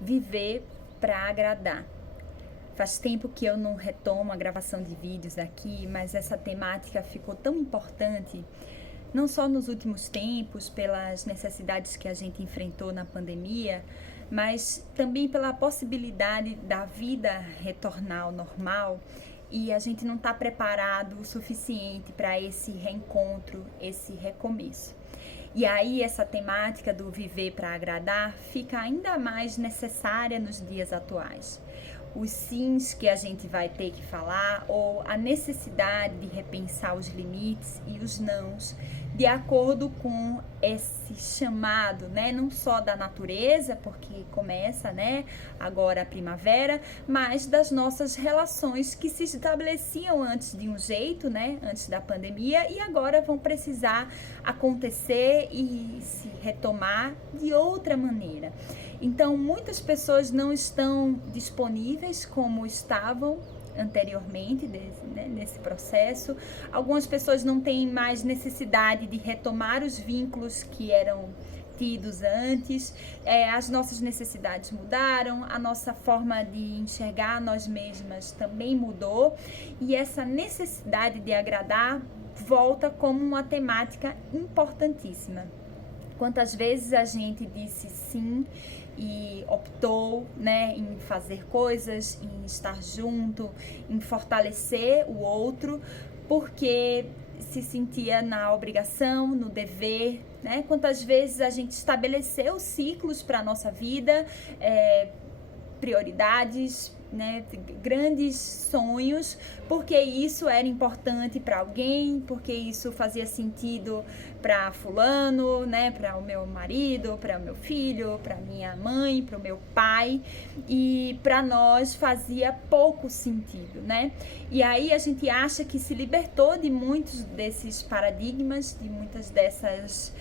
Viver para agradar. Faz tempo que eu não retomo a gravação de vídeos aqui, mas essa temática ficou tão importante, não só nos últimos tempos, pelas necessidades que a gente enfrentou na pandemia, mas também pela possibilidade da vida retornar ao normal e a gente não está preparado o suficiente para esse reencontro, esse recomeço. E aí essa temática do viver para agradar fica ainda mais necessária nos dias atuais. Os sims que a gente vai ter que falar ou a necessidade de repensar os limites e os nãos de acordo com esse chamado, né? Não só da natureza, porque começa, né, agora a primavera, mas das nossas relações que se estabeleciam antes de um jeito, né, antes da pandemia e agora vão precisar acontecer e se retomar de outra maneira. Então, muitas pessoas não estão disponíveis como estavam anteriormente nesse processo. Algumas pessoas não têm mais necessidade de retomar os vínculos que eram tidos antes. As nossas necessidades mudaram, a nossa forma de enxergar nós mesmas também mudou e essa necessidade de agradar volta como uma temática importantíssima. Quantas vezes a gente disse sim e optou, né, em fazer coisas, em estar junto, em fortalecer o outro, porque se sentia na obrigação, no dever, né? Quantas vezes a gente estabeleceu ciclos para a nossa vida, prioridades, né, grandes sonhos, porque isso era importante para alguém, porque isso fazia sentido para fulano, né, para o meu marido, para o meu filho, para minha mãe, para o meu pai, e para nós fazia pouco sentido, né? E aí a gente acha que se libertou de muitos desses paradigmas, de muitas dessas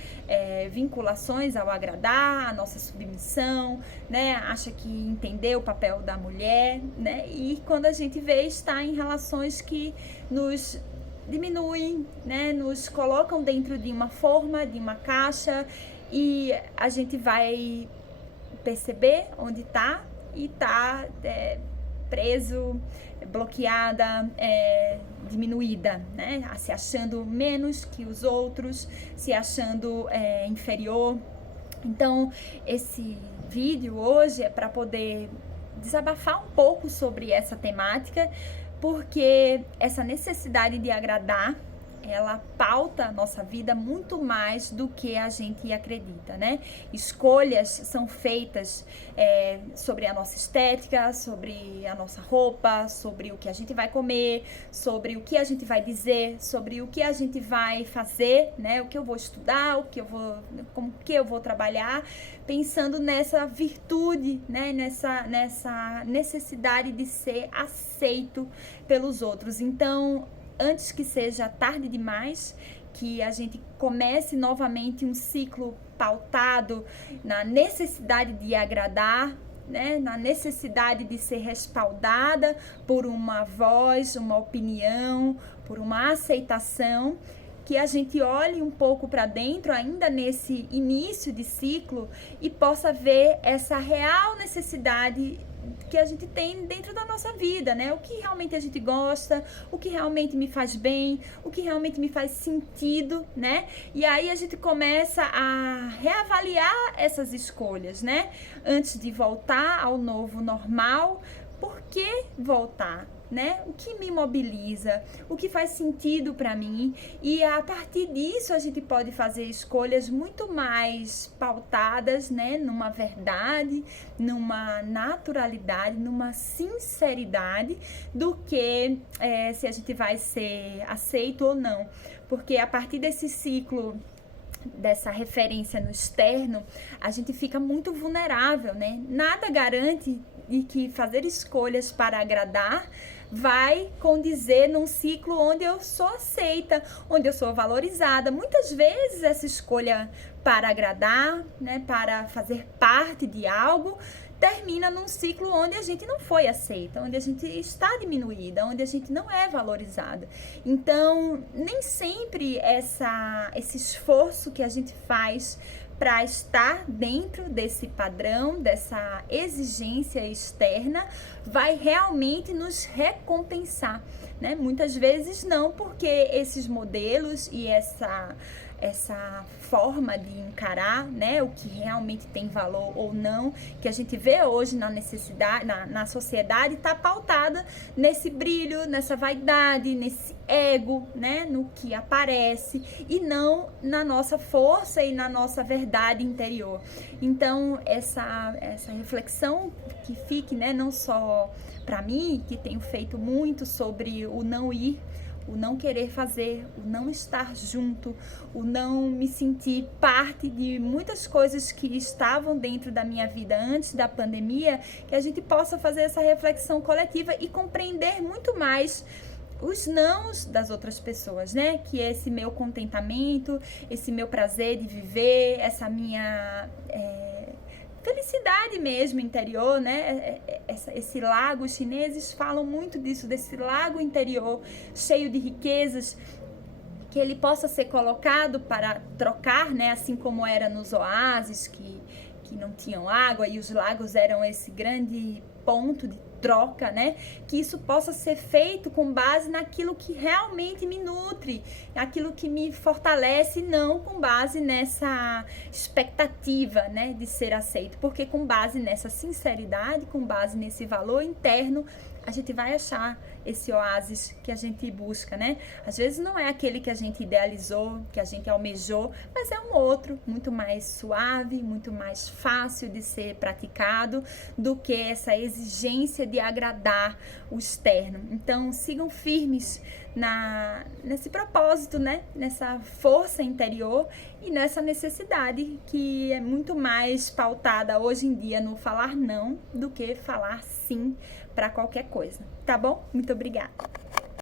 vinculações ao agradar, a nossa submissão, né? Acha que entendeu o papel da mulher, né? E quando a gente vê, está em relações que nos diminuem, né? Nos colocam dentro de uma forma, de uma caixa e a gente vai perceber onde está e está preso, bloqueada, diminuída, né? Se achando menos que os outros, se achando inferior. Então, esse vídeo hoje é para poder desabafar um pouco sobre essa temática, porque essa necessidade de agradar, ela pauta a nossa vida muito mais do que a gente acredita, né? Escolhas são feitas sobre a nossa estética, sobre a nossa roupa, sobre o que a gente vai comer, sobre o que a gente vai dizer, sobre o que a gente vai fazer, né? O que eu vou estudar, como que eu vou trabalhar, pensando nessa virtude, né? Nessa necessidade de ser aceito pelos outros. Então, antes que seja tarde demais, que a gente comece novamente um ciclo pautado na necessidade de agradar, né? Na necessidade de ser respaldada por uma voz, uma opinião, por uma aceitação, que a gente olhe um pouco para dentro ainda nesse início de ciclo e possa ver essa real necessidade que a gente tem dentro da nossa vida, né? O que realmente a gente gosta, o que realmente me faz bem, o que realmente me faz sentido, né? E aí a gente começa a reavaliar essas escolhas, né? Antes de voltar ao novo normal, por que voltar? Né? O que me mobiliza, o que faz sentido para mim, e a partir disso a gente pode fazer escolhas muito mais pautadas, né? Numa verdade, numa naturalidade, numa sinceridade, do que se a gente vai ser aceito ou não, porque a partir desse ciclo, dessa referência no externo, a gente fica muito vulnerável, né? Nada garante de que fazer escolhas para agradar vai condizer num ciclo onde eu sou aceita, onde eu sou valorizada. Muitas vezes essa escolha para agradar, né, para fazer parte de algo, termina num ciclo onde a gente não foi aceita, onde a gente está diminuída, onde a gente não é valorizada. Então, nem sempre esse esforço que a gente faz para estar dentro desse padrão, dessa exigência externa, vai realmente nos recompensar, né? Muitas vezes não, porque esses modelos e essa forma de encarar, né, o que realmente tem valor ou não, que a gente vê hoje na necessidade, na sociedade, está pautada nesse brilho, nessa vaidade, nesse ego, né, no que aparece, e não na nossa força e na nossa verdade interior. Então, essa reflexão que fique, né, não só para mim, que tenho feito muito sobre o não ir, o não querer fazer, o não estar junto, o não me sentir parte de muitas coisas que estavam dentro da minha vida antes da pandemia, que a gente possa fazer essa reflexão coletiva e compreender muito mais os nãos das outras pessoas, né? Que esse meu contentamento, esse meu prazer de viver, essa minha felicidade mesmo interior, né? Esse lago, os chineses falam muito disso, desse lago interior cheio de riquezas, que ele possa ser colocado para trocar, né? Assim como era nos oásis, que não tinham água e os lagos eram esse grande ponto de troca, né? Que isso possa ser feito com base naquilo que realmente me nutre, aquilo que me fortalece, não com base nessa expectativa, né, de ser aceito, porque com base nessa sinceridade, com base nesse valor interno, a gente vai achar esse oásis que a gente busca, né? Às vezes não é aquele que a gente idealizou, que a gente almejou, mas é um outro, muito mais suave, muito mais fácil de ser praticado do que essa exigência de agradar o externo. Então, sigam firmes nesse propósito, né? Nessa força interior e nessa necessidade que é muito mais pautada hoje em dia no falar não do que falar sim para qualquer coisa, tá bom? Muito obrigada!